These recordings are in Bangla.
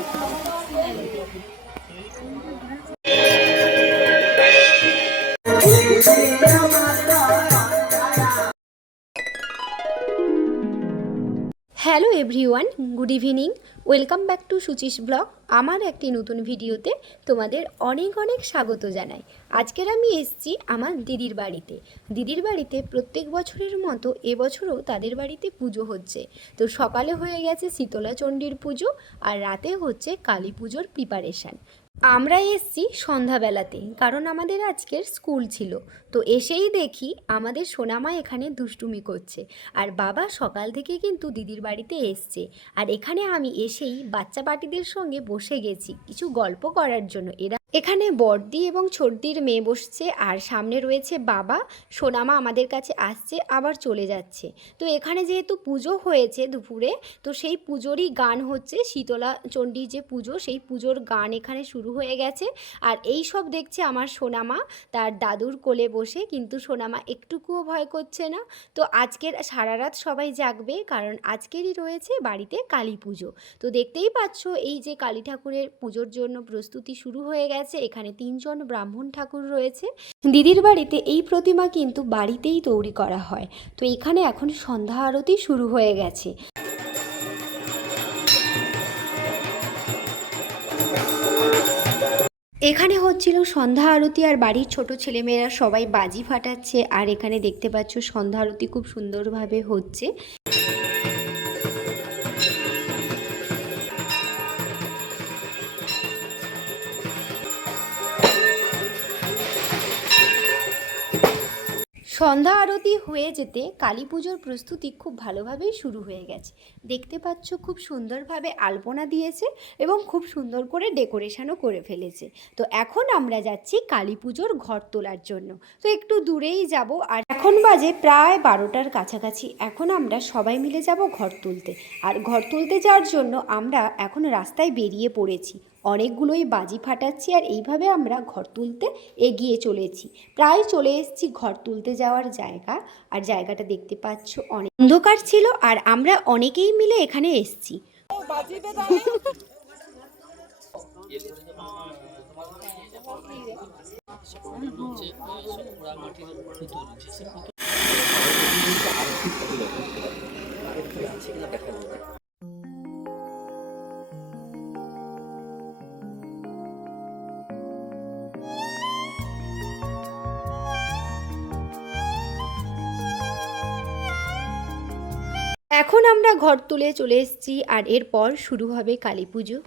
Thank you. Hello everyone, good evening. Welcome back to Suchi's blog. আমার একটি নতুন ভিডিওতে তোমাদের অনেক অনেক স্বাগত জানাই। আজকের আমি এসছি আমার দিদির বাড়িতে। দিদির বাড়িতে প্রত্যেক বছরের মতো এবছরও তাদের বাড়িতে পুজো হচ্ছে। তো সকালে হয়ে গেছে শীতলা চণ্ডীর পুজো আর রাতে হচ্ছে কালী পুজোর প্রিপারেশান আমরা এসছি সন্ধ্যাবেলাতে কারণ আমাদের আজকের স্কুল ছিল। তো এসেই দেখি আমাদের সোনামা এখানে দুষ্টুমি করছে, আর বাবা সকাল থেকে কিন্তু দিদির বাড়িতে এসছে। আর এখানে আমি এসেই বাচ্চা পাটিদের সঙ্গে বসে গেছি কিছু গল্প করার জন্য। এরা এখানে বড়দি এবং ছোটদির মেয়ে বসছে, আর সামনে রয়েছে বাবা। সোনামা আমাদের কাছে আসছে, আবার চলে যাচ্ছে। তো এখানে যেহেতু পুজো হয়েছে দুপুরে, তো সেই পুজোরই গান হচ্ছে শীতলা চণ্ডীর যে পুজো, সেই পুজোর গান এখানে শুরু হয়ে গেছে। আর এই সব দেখছে আমার সোনামা, তার দাদুর কোলে বসে, কিন্তু সোনামা একটুকুও ভয় করছে না। তো আজকের সারা রাত সবাই জাগবে, কারণ আজকেরই রয়েছে বাড়িতে কালী পুজো। তো দেখতেই পাচ্ছ, এই যে কালী ঠাকুরের পুজোর জন্য প্রস্তুতি শুরু হয়ে গেছে। এখানে তিনজন ব্রাহ্মণ ঠাকুর রয়েছে। দিদির বাড়িতে এই প্রতিমা কিন্তু বাড়িতেই তৈরি করা হয়। তো এখানে এখন সন্ধ্যা আরতি শুরু হয়ে গেছে। এখানে হচ্ছিল সন্ধ্যা আরতি, আর বাড়ির ছোট ছেলেমেয়েরা সবাই বাজি ফাটাচ্ছে, আর এখানে দেখতে পাচ্ছ সন্ধ্যা আরতি খুব সুন্দরভাবে হচ্ছে। সন্ধ্যা আরতি হয়ে যেতে কালী পুজোর প্রস্তুতি খুব ভালোভাবেই শুরু হয়ে গেছে। দেখতে পাচ্ছ খুব সুন্দরভাবে আলপনা দিয়েছে এবং খুব সুন্দর করে ডেকোরেশনও করে ফেলেছে। তো এখন আমরা যাচ্ছি কালী পুজোর ঘর তোলার জন্য। তো একটু দূরেই যাব আর এখন বাজে প্রায় বারোটার কাছাকাছি। এখন আমরা সবাই মিলে যাব ঘর তুলতে। আর ঘর তুলতে যাওয়ার জন্য আমরা এখন রাস্তায় বেরিয়ে পড়েছি। অনেকগুলোই বাজি ফাটাচ্ছি আর এইভাবে আমরা ঘর তুলতে এগিয়ে চলেছি। প্রায় চলে এসেছি ঘর তুলতে যাওয়ার জায়গা আর জায়গাটা দেখতে পাচ্ছ অনেক অন্ধকার ছিল আর আমরা অনেকেই মিলে এখানে এসেছি। এখন আমরা ঘর তুলে চলে এসেছি আর এরপর শুরু হবে কালী পুজো।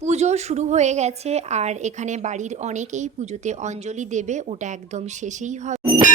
পুজো শুরু হয়ে গেছে আর এখানে বাড়ির অনেকেই পুজোতে অঞ্জলি দেবে, ওটা একদম শেষেই হবে।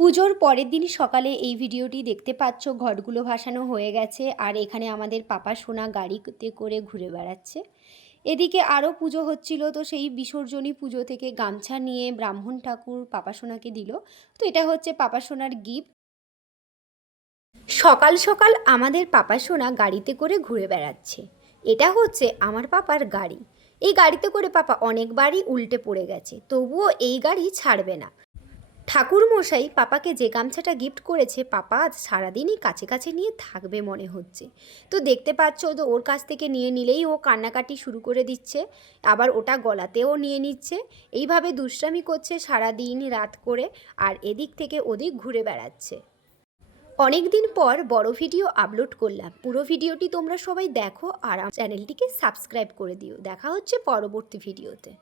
পুজোর পরের দিন সকালে এই ভিডিওটি দেখতে পাচ্ছ। ঘটগুলো ভাসানো হয়ে গেছে আর এখানে আমাদের পাপা সোনা গাড়িতে করে ঘুরে বেড়াচ্ছে। এদিকে আরও পুজো হচ্ছিল, তো সেই বিসর্জনী পুজো থেকে গামছা নিয়ে ব্রাহ্মণ ঠাকুর পাপা সোনাকে দিল। তো এটা হচ্ছে পাপা সোনার গিফট। সকাল সকাল আমাদের পাপা সোনা গাড়িতে করে ঘুরে বেড়াচ্ছে। এটা হচ্ছে আমার পাপার গাড়ি। এই গাড়িতে করে পাপা অনেকবারই উল্টে পড়ে গেছে, তবুও এই গাড়ি ছাড়বে না। ঠাকুর মশাই পাপাকে যে গামছাটা গিফট করেছে, পাপা আজ সারাদিনই কাছে কাছে নিয়ে থাকবে মনে হচ্ছে। তো দেখতে পাচ্ছ, তো ওর কাছ থেকে নিয়ে নিলেই ও কান্নাকাটি শুরু করে দিচ্ছে, আবার ওটা গলাতেও নিয়ে নিচ্ছে। এইভাবে দুষ্টামি করছে সারা দিন রাত করে আর এদিক থেকে ওদিক ঘুরে বেড়াচ্ছে। অনেক দিন পর বড় ভিডিও আপলোড করলাম। পুরো ভিডিওটি তোমরা সবাই দেখো আর চ্যানেলটিকে সাবস্ক্রাইব করে দিও। দেখা হচ্ছে পরবর্তী ভিডিওতে।